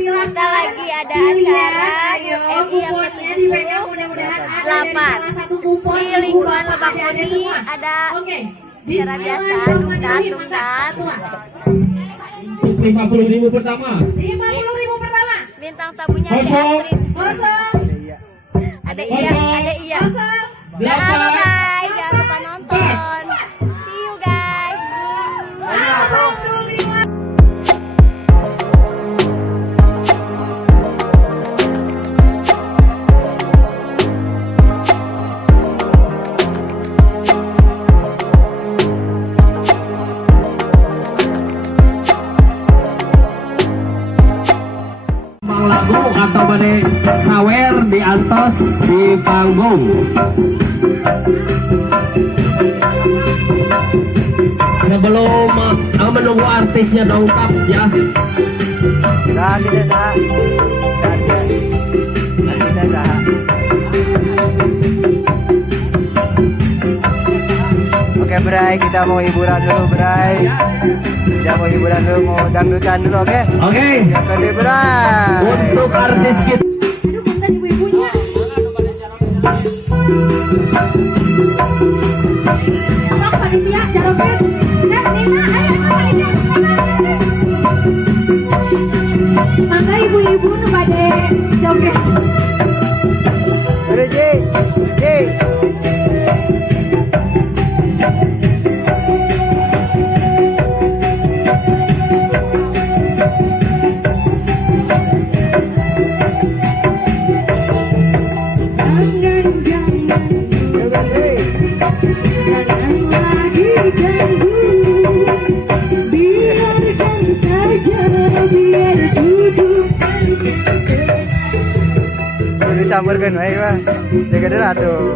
Kita lagi ada acara UMI yang ke-78 di lingkungan Lebak Muni. Ada acara biasa, dungdan. 50.000 pertama. 50.000 pertama. Bintang tamunya ada Astrid. Ada Iya. Halo guys, jangan lupa nonton. See you guys. Lagu atau bade sawer di atas di panggung. Sebelum menunggu artisnya dongkap ya. Oke Bray, kita mau hiburan dulu Bray. Kita mau hiburan dulu, mau dangdutan dulu, oke? Oke. Yang kedua Bray. Untuk artis kita. Aduh, punten ibu-ibunya. Sok panitia, jaroket. Nina, ayo panitia. Mangga ibu-ibu nu bade joget. Udah Ji. Sambarkan wae mah. Jaga dulu atuh.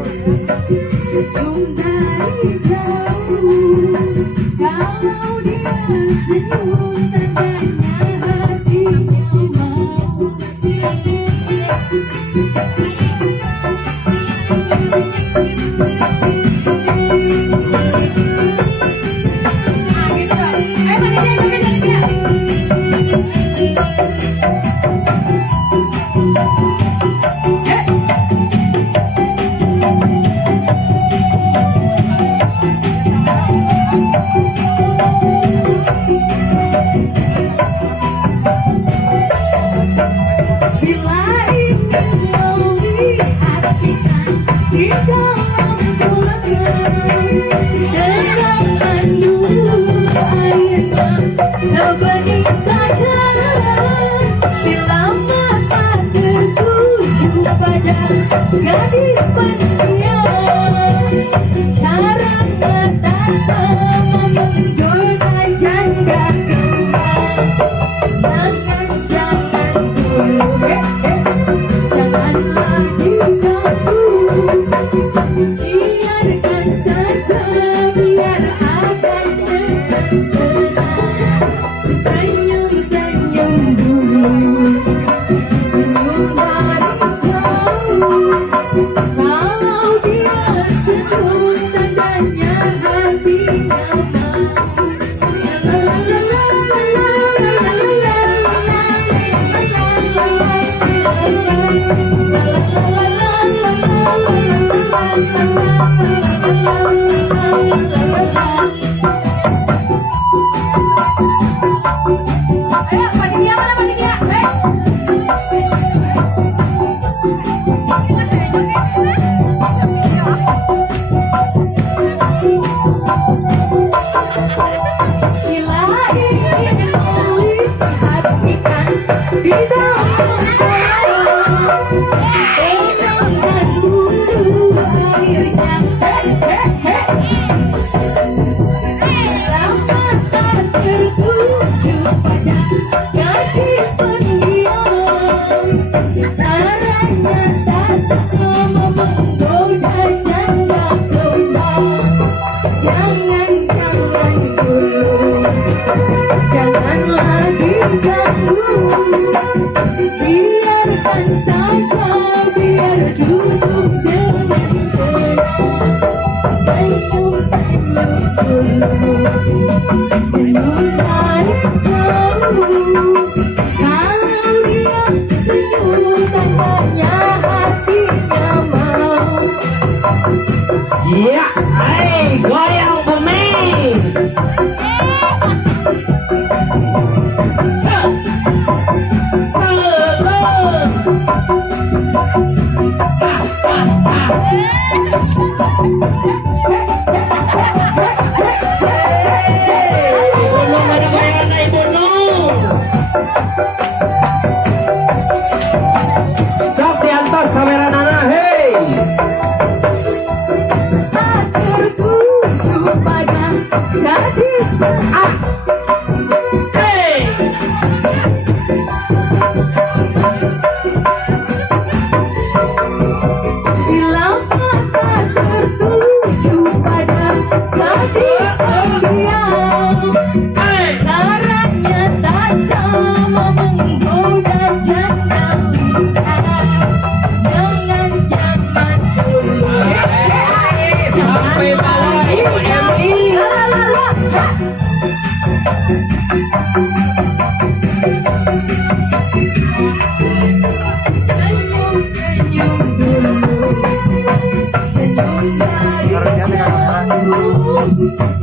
Gadis pensiun, cara ngetas sama menggoda janda kembang. Jangan dulu, janganlah diganggu. Biarkan saja, biar akan tenang. Senyum-senyum dulu, senyum dari jauh. Kalau dia senyum tandanya hatinya ayo panitia, mana panitia? Janganlah diganggu, biarkan saja, biar duduk dengan tenang. Senyum-senyum dulu, senyum dari jauh. Kalau Ah. Hey. Silam mata tertuju pada gadis pendiam. Hey. Caranya tak sama menggoda janda lita dengan zaman dulu. Sampai bawah Ibu Emi. Senyum dulu, senyum dari dahulu.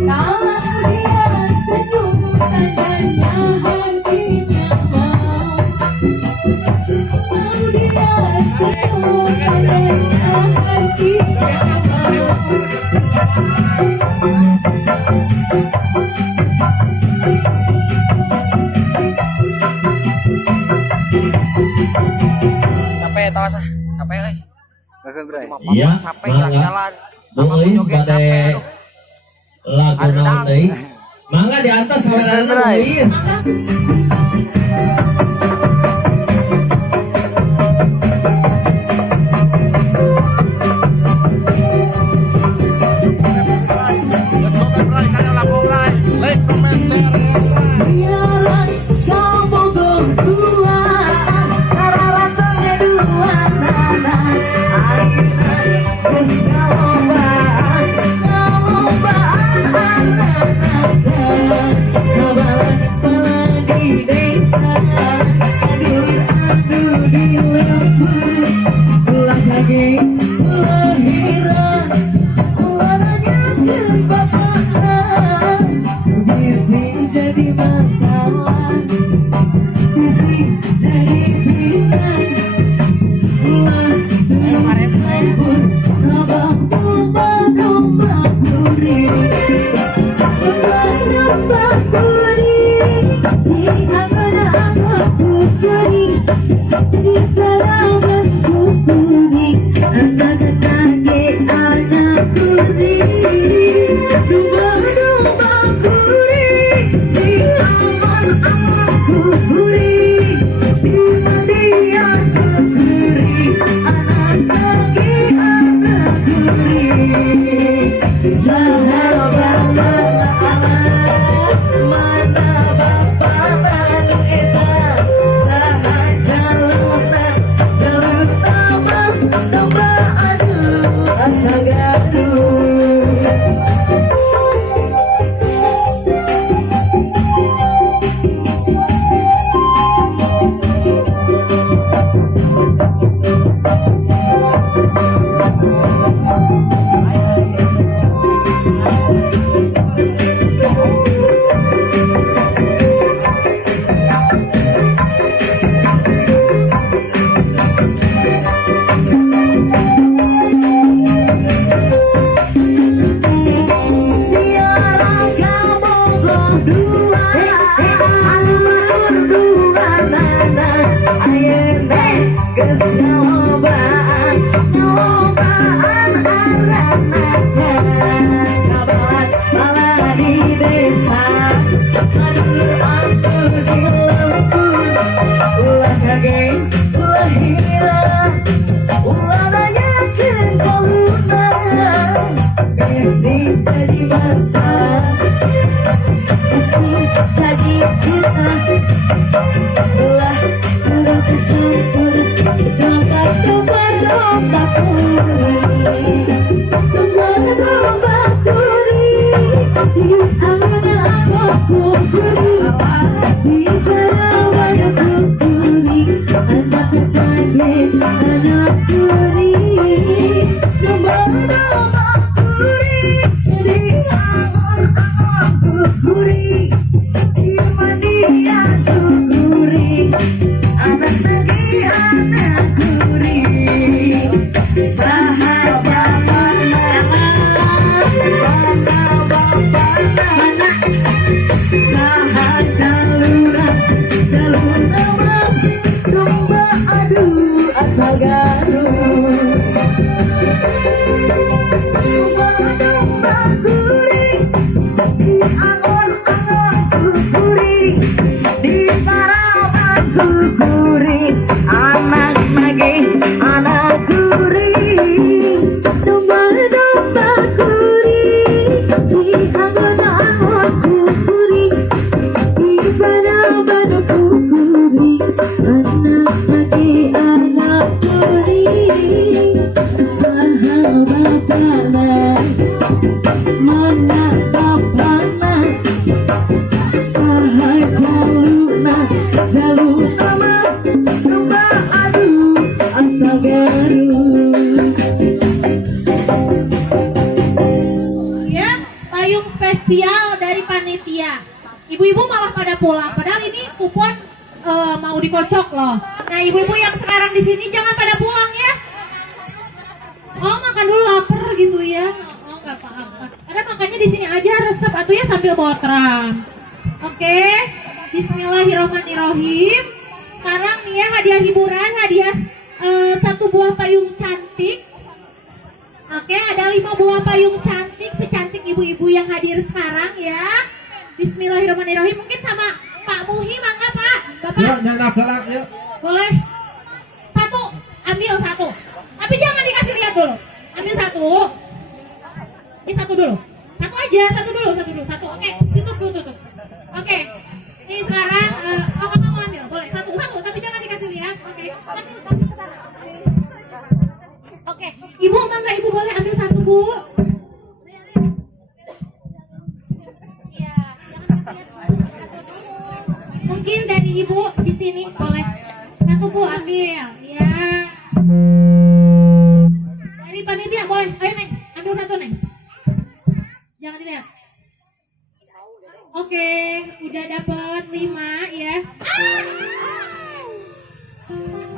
Kalau dia senyum tandanya hatinya mau. Kalau dia senyum tandanya hatinya mau. Capek tau sah, capek euy. Bagus Bray. Iya, Capek jalan-jalan. Tambah Boys joget capek pada aduh. lagu naon deui. Mangga di atas saweran Bray. boys. Biarlah kamu berdua, rara-ratanya dua tanah. Airan geus kalombaan, kalombaan anak-anak. Kabalan pelagi Iya. Ibu-ibu malah pada pulang. Padahal ini kupon mau dikocok loh. Nah, ibu-ibu yang sekarang di sini jangan pada pulang ya. Oh, makan dulu lapar gitu ya. Oh, nggak apa-apa. Karena makannya di sini aja resep atau ya sambil botram. Oke. Bismillahirrahmanirrahim. Sekarang nih ya hadiah hiburan, hadiah 1 buah payung cantik. Oke, ada 5 buah payung cantik, secantik ibu-ibu yang hadir sekarang ya. Bismillahirrahmanirrahim. Mungkin sama Pak Muhi, mangga Pak. Bapak. Yuk, nyanak gelak yuk. Boleh. 1, ambil 1. Tapi jangan dikasih lihat dulu. Ambil 1. Ini 1 dulu. 1 aja, 1 dulu, 1 dulu. 1. Oke, tutup dulu, tutup. Oke. Ini sekarang kamu mau ambil. Boleh. 1 tapi jangan dikasih lihat. Oke. Oke. Ibu, mangga Ibu boleh ambil 1, Bu. Iya, jangan dikasih lihat. Mungkin dari Ibu di sini boleh. 1 Bu ambil. Ya. Dari panitia boleh. Ayo Neng, ambil 1 Neng. Jangan dilihat. Oke, udah dapet 5 ya.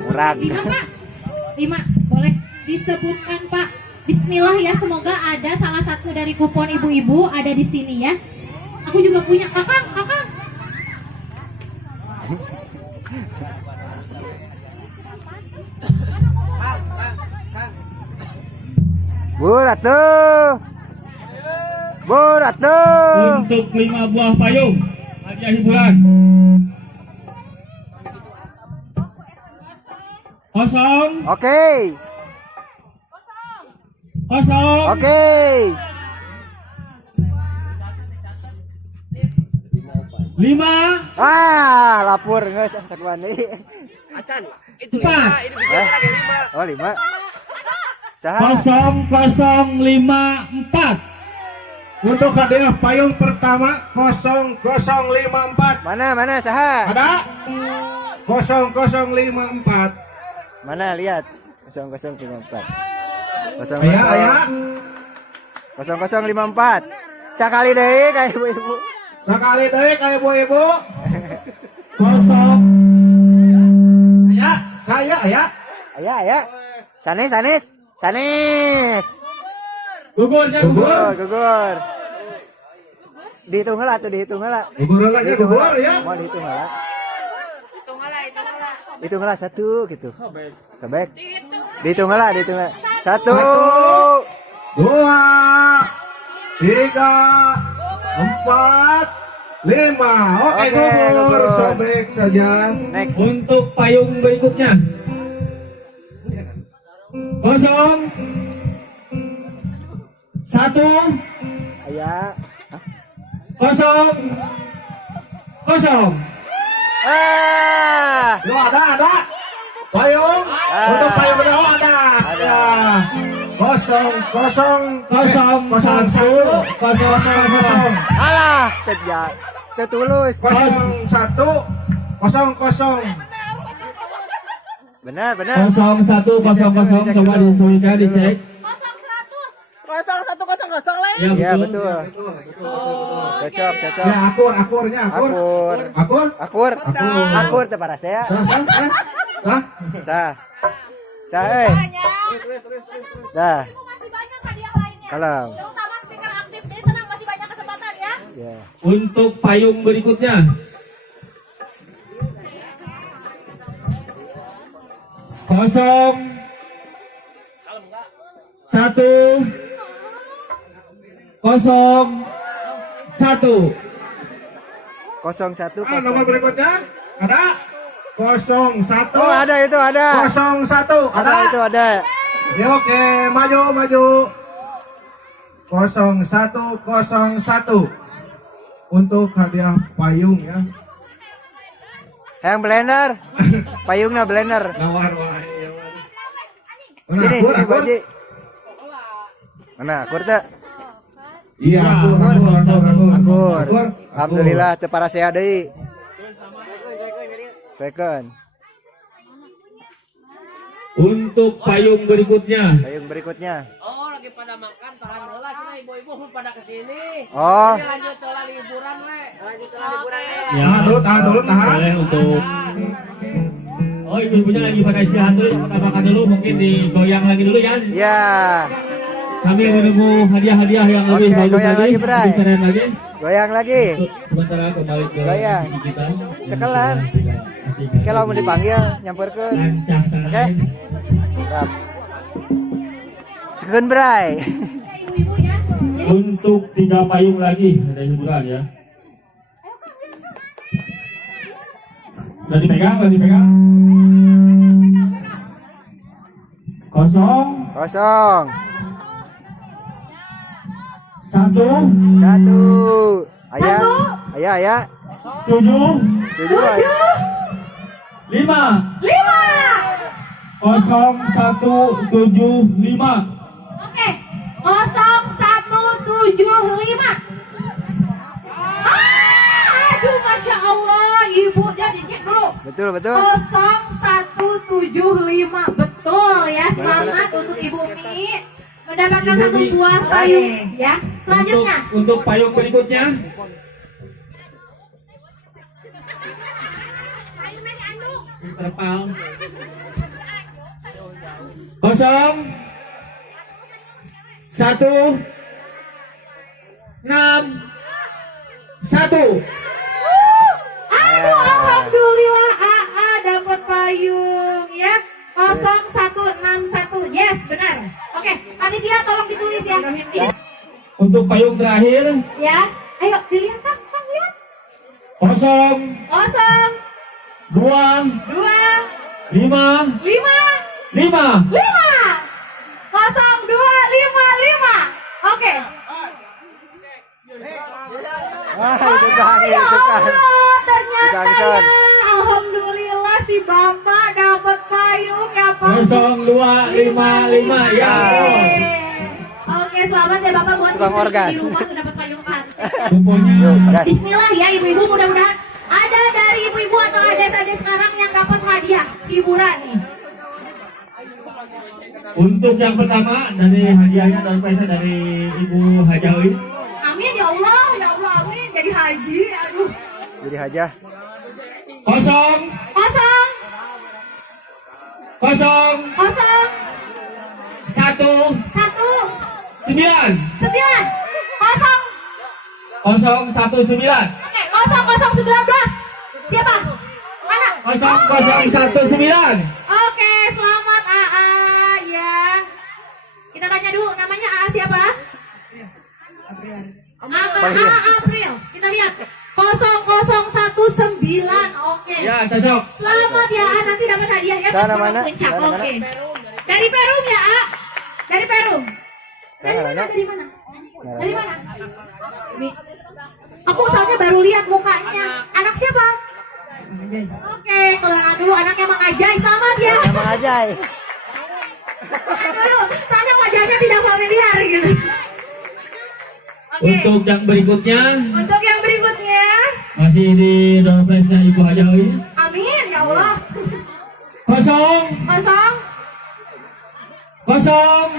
Murah. 5 Pak. 5 boleh disebutkan Pak. Bismillah ya, semoga ada salah satu dari kupon ibu-ibu ada di sini ya. Aku juga punya. Kakang. Buratu. Untuk 5 buah payung hadiah hiburan. Kosong. Oke. Kosong. Oke. 5. Lapor geus sakuan deui. Acan, itu 4. 5, ini bikin lagi 5. Oh, 5. Saha? 0054. Untuk hadiah payung pertama 0054. Mana saha? Ada 0054. Mana lihat? 0054. Aya. 0054. Sakali deui ka ibu-ibu. Sekali deui ka ibu-ibu. 0. Aya. Aya. Sanes. Gugurnya Gugur. Dihitung heula tuh, dihitung heula. Gugur lagi gugur ya. Mau dihitung heula. Hitung heula 1 gitu. Sobek. Dihitung heula. 1, 2, 3, 4, 5. Oke, gugur. Sobek saja. next. Untuk payung berikutnya 0, 1, Aya. 0. Yo, ada. Payung. Untuk payung kedua ada. Ada. 0, 1, 0, 0. Alah, tetulus. 01, 00. Benar. 0100 coba disulikan dicek. 0100 lagi. Iya, betul. Cocok. Ya, akurnya. Akur teh para saya. Hah? Sah. Dah. Masih banyak hadiah lainnya. Kalem. Terutama speaker aktif. Jadi tenang, masih banyak kesempatan ya. Ya. Untuk payung berikutnya 0, 1, 01. 01. Nomor berikutnya ada 01. Oh, ada itu ada. 01 Ada. Ya, oke, maju. 0101 untuk hadiah payung ya. Yang blender. Payungnya blender. Nawar wae. Sini Baji. Mana akur teh? Iya, Akur. Alhamdulillah teu para saya deui. Second. Untuk payung berikutnya. Payung berikutnya. Oh, lagi pada makan, salam heula cenah ibu-ibu pada kesini. Oh. Ini lanjut ke liburan, Le. Lanjut ke liburan, Le. Ya, tahan dulu. Boleh untuk Oh, ibu-ibunya lagi pada istirahat dulu, pada makan dulu, mungkin digoyang lagi dulu ya. Ya. Kami menunggu hadiah-hadiah yang lebih Oke, bagus goyang lagi, lagi, Bray. lebih keren lagi. Goyang lagi. Sementara kembali ke Goyang. sisi kita. Cekelan. Kalau mau dipanggil nyamperkeun. Lancah tangan. Oke. Siap. Sekeun Bray. Ibu-ibu ya. Untuk 3 payung lagi ada hiburan ya. Udah dipegang. Kosong. 1 1. Ayah. 7 7 ayah. 5 5. 0175. Oke. 0175. Aduh, masya Allah, ibu jadi cek dulu. Betul. 0175 betul ya. Selamat untuk Ibu Mi mendapatkan 1 buah payung ya. Selanjutnya Untuk payung berikutnya. Terpal. 0 1 6 1. aduh, alhamdulillah AA dapat payung ya. 0161. Yes, benar. Oke, panitia tolong ditulis ya. Untuk payung terakhir. Ya. Ayo dilihat Kang, lihat. 0 0 2 5 2 5 5. 0255. Oke. Wah, itu kan. Ya Allah, ternyata Bisa. ya, alhamdulillah si Bapak dapat payung ya Pak. 0255 ya. Oke, selamat ya Bapak buat Tukang istri organ. di rumah tuh dapat payung kan. Kumpulnya. Gas. Bismillah ya ibu-ibu, mudah-mudahan ada dari ibu-ibu atau adik-adik sekarang yang dapat hadiah hiburan nih. Untuk yang pertama dari hadiahnya dari present dari Ibu Hajawis. Amin ya Allah, amin. Jadi haji, aduh. Jadi aja. 0 Kosong, 1 satu, 9 9, kosong. 019 Oke, 0019. Siapa? Mana? 0019. Oke, selamat AA ya. Kita tanya dulu, namanya AA siapa? AA April. Kita lihat. 0019. Oke. Ya, cocok. Selamat ya, A. Nanti dapat hadiah ya. Sana pas pulang mana? puncak. Sana mana? Oke. Dari Perum ya, A. Dari Perum. Sana Dari mana? mana? Dari mana? Dari mana? Aku soalnya baru lihat mukanya. Anak siapa? Oke, kenalan dulu anaknya Mang Ajay. Selamat ya. Emang aja. Dulu, soalnya wajahnya tidak familiar gitu. Oke. Untuk yang berikutnya Untuk yang berikutnya, masih di door prize-nya Ibu Hajawis. amin ya Allah. 0 Kosong, 0 kosong,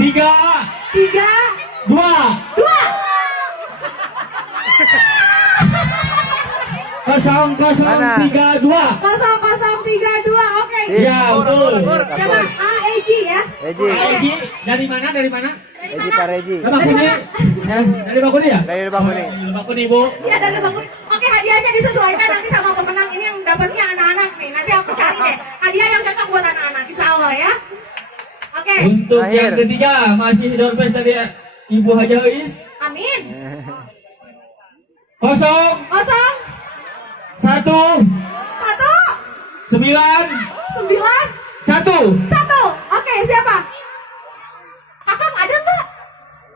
3 3, 2 2. 0032. 0032. Oke. Ya, betul. Siapa? A Eji ya. Eji. Eji, dari mana? Dari Eji mana? Pak Reji. Lebak Kuni. Dari Lebak Kuni ya? Dari Lebak Kuni. Lebak Kuni, Bu. Iya, dari Bang Kuni. Oke, hadiahnya disesuaikan nanti sama pemenang ini yang dapatnya anak-anak nih. Nanti aku cari deh hadiah yang cocok buat anak-anak. Insya Allah ya. Oke. Untuk Akhir. yang ketiga masih door prize dari Ibu Hajawis. Amin. 0 Kosong, 1 1, 9 9, 1. 1. Oke, siapa? Kakak ada nggak?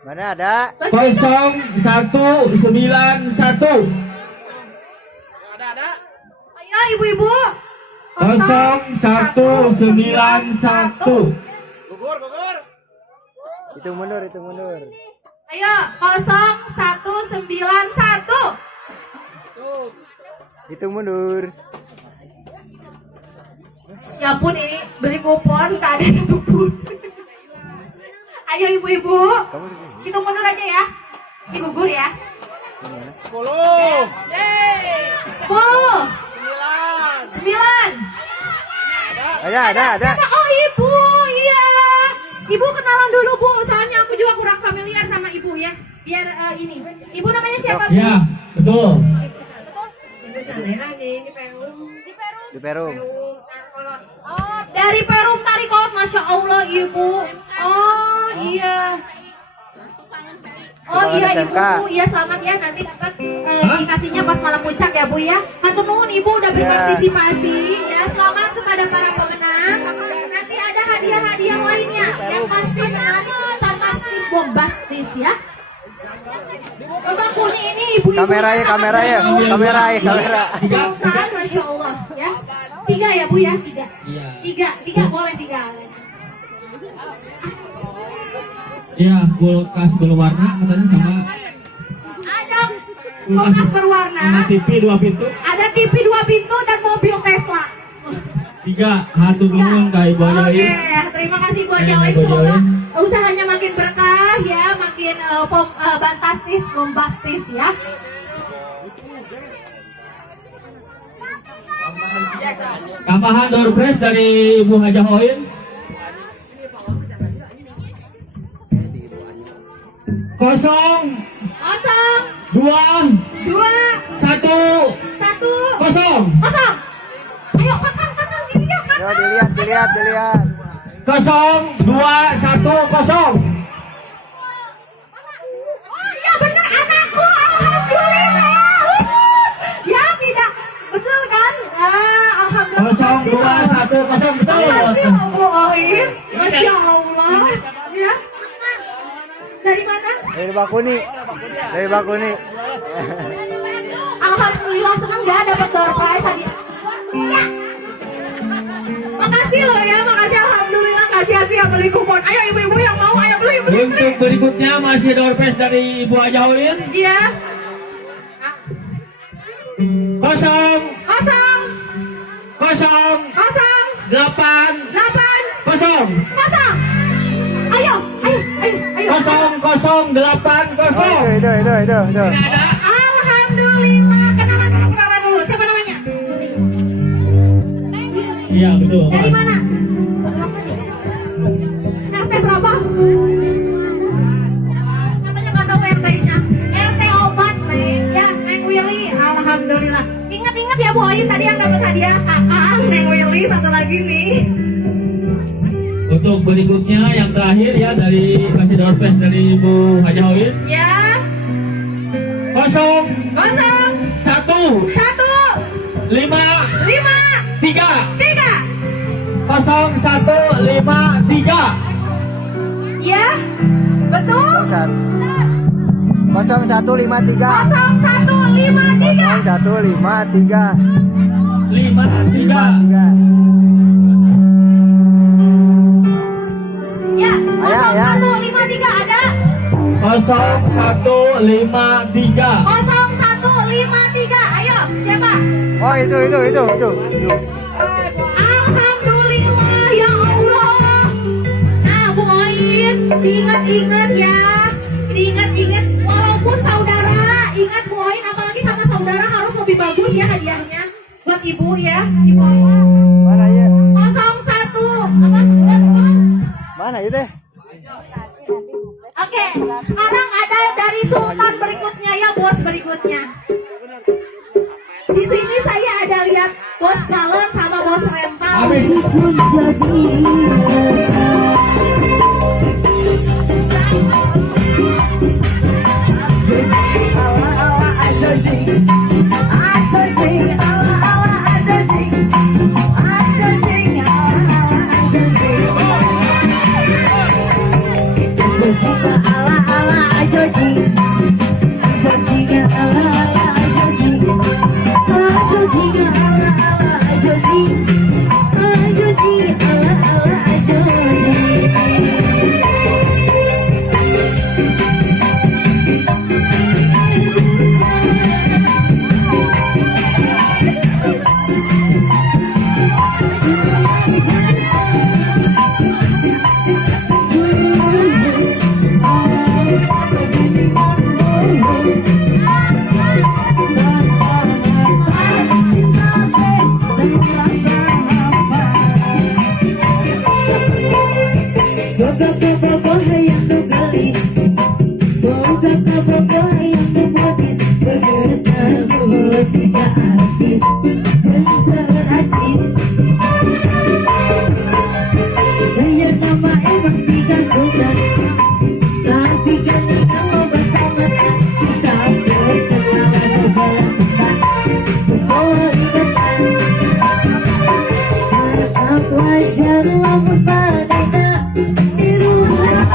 Mana ada? 0191. Ada. Ayo ibu-ibu. 0191. Gugur. Hitung mundur. Ayo, 0191. Hitung mundur. Ya ampun ini beli kupon tak ada satupun. Ayo ibu-ibu, kita mundur aja ya. Digugur ya. 10 10 9 Ada. Oh ibu, iya. Ibu kenalan dulu bu, soalnya aku juga kurang familiar sama ibu ya. Biar ini, ibu namanya siapa bu? Ya, betul. Di Perum. Oh, dari Perum Tarikot, masya Allah ibu. Oh iya. Oh iya SMK. ibu, iya selamat ya nanti dapat dikasihnya pas malam puncak ya bu ya. Hatur nuhun ibu udah berpartisipasi ya. Selamat kepada para pemenang. Nanti ada hadiah-hadiah lainnya yang pasti dengan fantastis bombastis ya. Coba Kuni ini ibu-ibu. Kamera. Sultan, masya Allah ya. 3 ya bu ya, 3. Iya. 3 boleh 3. Iya, kulkas berwarna katanya sama Ada kulkas berwarna, sama TV 2 pintu. ada TV 2 pintu dan mobil Tesla. 3 hatur nuhun ka Ibu Oke, Ajaib. terima kasih Bu Ibu Ajaib. Ajaib. Semoga usahanya makin berkah ya, makin fantastis, bombastis ya. Tambahan door prize dari Ibu Hajah Oin. Kosong, 2, 2 1, 1 kosong. kosong. Ayo kakak gini ya kakak. Yo dilihat. 0, 2, 1, kosong. Oh iya bener anakku, alhamdulillah. Ya tidak, betul kan? Alhamdulillah. 0, 2, 1, kosong, betul. Makasih loh Bu Oin. Masya Allah. Ya. Dari mana? Dari Bakuni. Alhamdulillah senang ya dapat door prize tadi. Ya. Makasih loh ya, makasih alhamdulillah nggak sia-sia beli kupon. Ayo ibu-ibu yang mau, ayo beli. Untuk berikutnya masih door prize dari Ibu Hajah Oin. Iya. 0, Kosong, 8, 8, 0. kosong. Ayo. 0, 8, 0. Itu. Alhamdulillah. Kenalan dulu. Siapa namanya? Iya, betul. Dari mana? RT berapa? Katanya nggak tahu RT-nya. RT obat, Neng. Ya, Neng Willy. Alhamdulillah. Ingat-ingat ya Bu Oin tadi yang dapat hadiah kakak Neng Willy satu lagi nih. Untuk berikutnya yang terakhir ya dari kasih door prize dari Ibu Hajah Oin. Ya. 0, 1, 1, 5, 5, 3. 3. 0, 1, 5, 3. Ya. Betul? 0153. 0153. 5, 3. Ya. Ayo. 0153 ada. 0153. 0153. Ayo, siapa? Oh itu. Alhamdulillah ya Allah. Nah, Bu Oin, diingat-ingat ya. Diingat-ingat walaupun saudara, ingat Bu Oin apalagi sama saudara harus lebih bagus ya hadiahnya buat Ibu ya. Ibu Mana ya? 01 apa? Mana itu? Oke, sekarang ada dari Sultan berikutnya ya, bos berikutnya. Di sini saya ada lihat bos galon sama bos rental. Habis. Ajoji, ala ala ajoji, ajoji, ala ala ajoji. Sehingga artis jadi sangat artis. Saya sama emang sih gak suka, tapi kan tidak mau bersangat bisa berkenalan berjalan cepat. Semua ingatan tetap wajar lamun padanya di ruang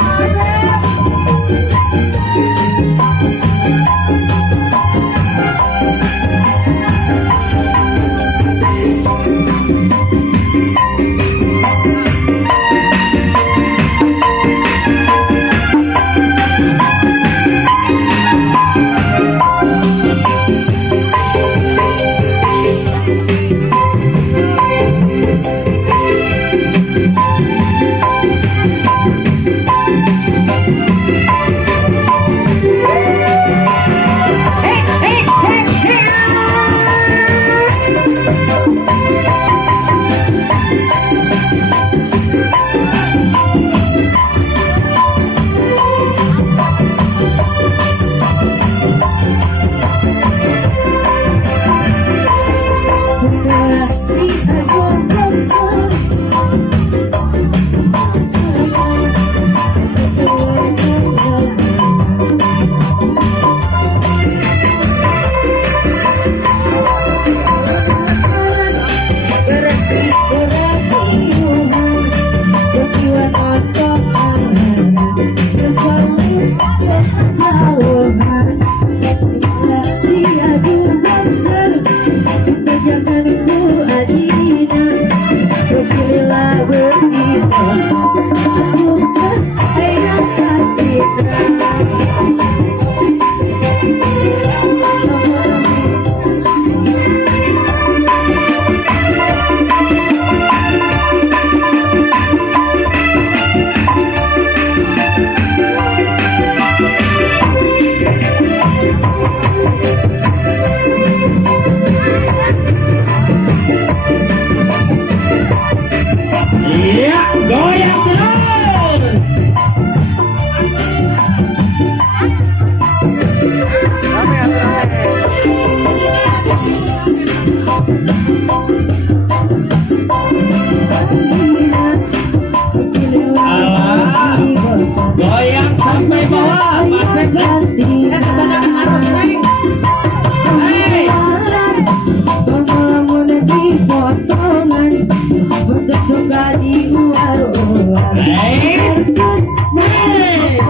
Goyang sampai bawah, masuk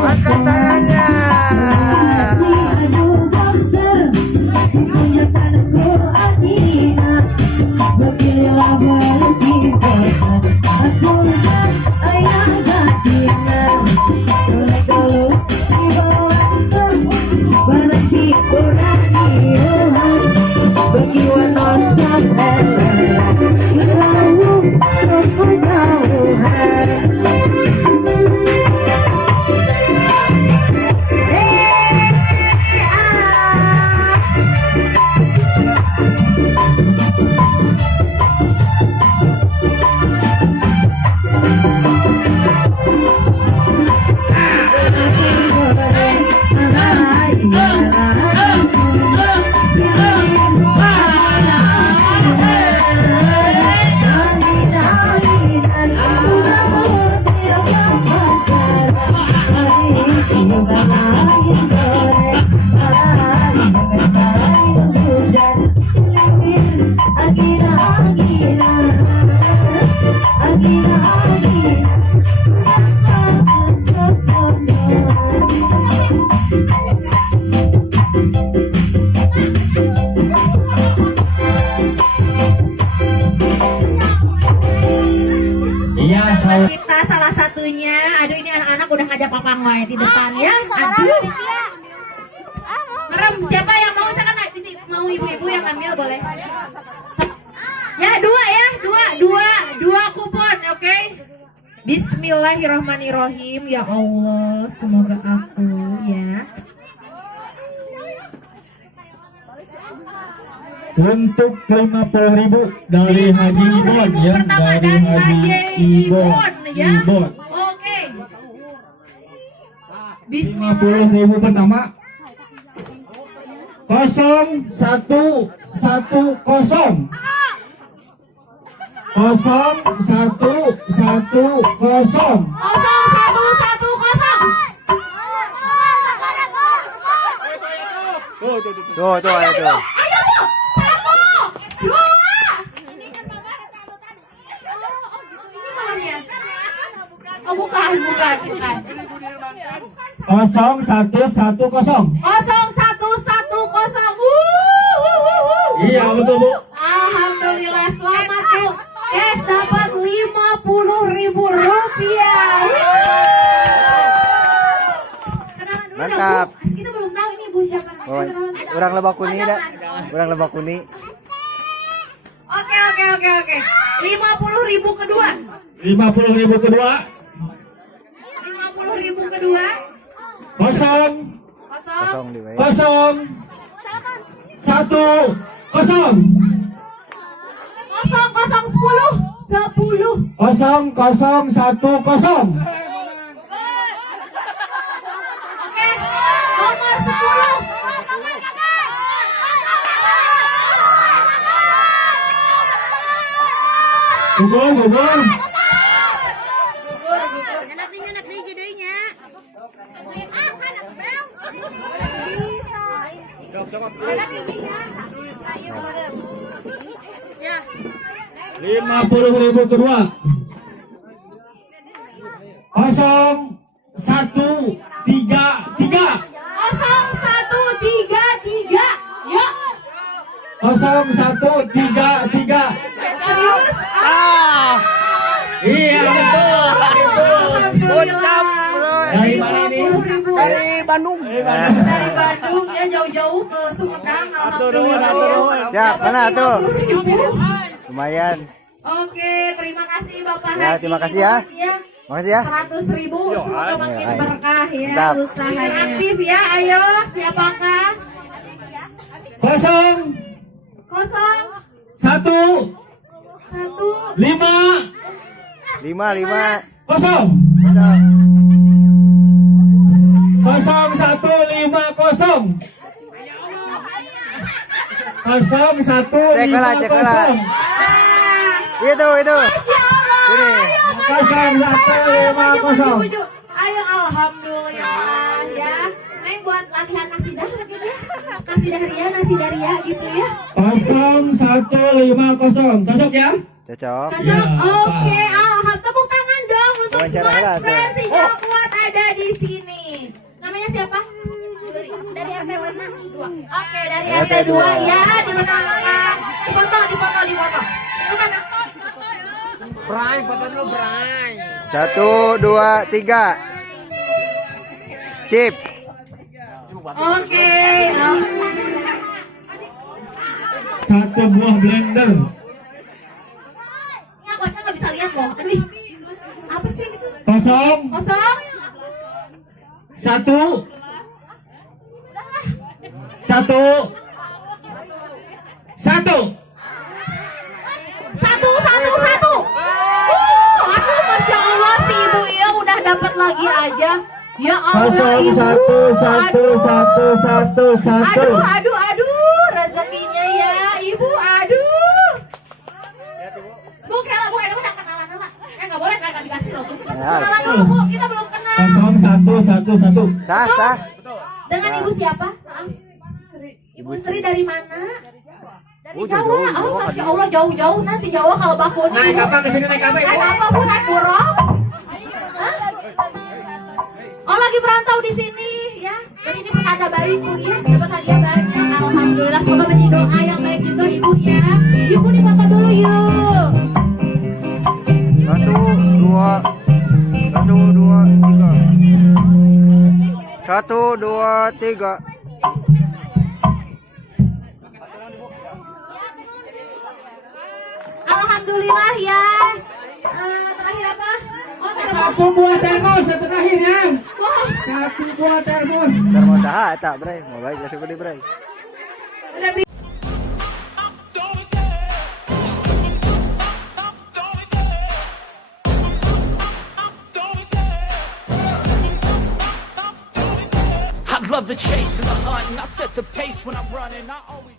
Angkat tangannya. Kita salah satunya, aduh ini anak-anak udah ngajak papang wae di depan ya. Aduh. Merem, siapa yang mau misalkan mau ibu-ibu yang ambil boleh. Ya dua kupon, oke? Bismillahirrahmanirrahim ya Allah, semoga aku ya. untuk 50.000 dari Haji Ibon ya, dari Haji Ibon. Oke. 50.000 pertama. 0110 0110 Tuh, ayo tuh. Ayo Bu, 1, 2. Oh bukan. 0110. 0110. Iya betul Bu. Alhamdulillah, selamat Bu. Guys, dapat 50.000 rupiah. Kenalan dulu Mantap. dong, Bu. Kita belum tahu ini Bu siapa namanya. Oh, Kenalan. orang Lebak Kuni dah. Jangan. Orang Lebak Kuni. Oke. 50.000 kedua. 50.000 kedua. 50.000 kedua. 0 Kosong di bawah. 0 1 0 10. 0010. Oke, nomor 10. Gugur. Nyanak nih gedenya. Ya. 50.000 kedua. 0133. 0133. Yuk. 0133. Serius? Iya betul. Alhamdulillah. Dari mana ini? Dari Bandung. Dari Bandung ya, jauh-jauh ke Sumedang. Alhamdulillah. Siap, mana tuh? 50.000. Lumayan. Oke, terima kasih Bapak Ya, Haji. terima kasih ya. Makasih ya. 100.000, semoga makin ayo. berkah ya Mantap. usahanya. Aktif ya, ayo. Siapakah? 0 Kosong 1 1 5 5 0 Kosong. 0150. 0150. Cek lah. Itu. Masya Allah. Sini. Ayo, maju. 0150. Ayo, alhamdulillah ya. Neng buat latihan nasidah gitu ya. Nasidah ria gitu ya. 0150. Cocok ya? Cocok. Cocok? Ya, Oke, alhamdulillah. Tepuk tangan dong untuk Wawancara Smart lah, Friends tuh. yang kuat ada di sini. Namanya siapa? Dari RT mana? 2. Oke, dari RT RT 2 2. ya, dimenangkan. Difoto. Bukan, Bray, foto dulu Bray. 1 2 3. Chip. oke. Satu buah blender. Ini akunya nggak bisa lihat loh. Aduh, apa sih gitu? 0 Kosong. 1 1 1. Satu. Aduh, Masya Allah si ibu ya udah dapat lagi aja. Ya Allah ibu. 011111. Aduh, rezekinya ya ibu, aduh. Bu, kela bu, udah kenalan dulu. Nggak boleh kan, nggak dikasih loh. Kenalan dulu bu, kita belum kenal. 0111. Sah. Dengan ibu siapa? Maaf. Ibu Sri dari mana? Dari Oh, Jawa. jauh-jauh, Oh, Jawa. Masya Allah jauh-jauh nanti Jawa kalau bakuni. Naik apa ke sini naik apa? Naik apa bu? Naik burung? Hah? Oh lagi berantau di sini ya. Jadi ini petanda baik bu ya. Dapat hadiah banyak. Alhamdulillah. Semoga menjadi doa yang baik juga ibu ya. Ibu difoto dulu yuk. 1 2 3. Alhamdulillah ya. Terakhir apa? Oh terus. Satu buah termos yang terakhir ya. Wah, Satu buah termos. Termos saha eta, Bray? Mau baik masuk ke di Bray. udah bi- I love love the chase and the hunt, and I set the pace when I'm running. I always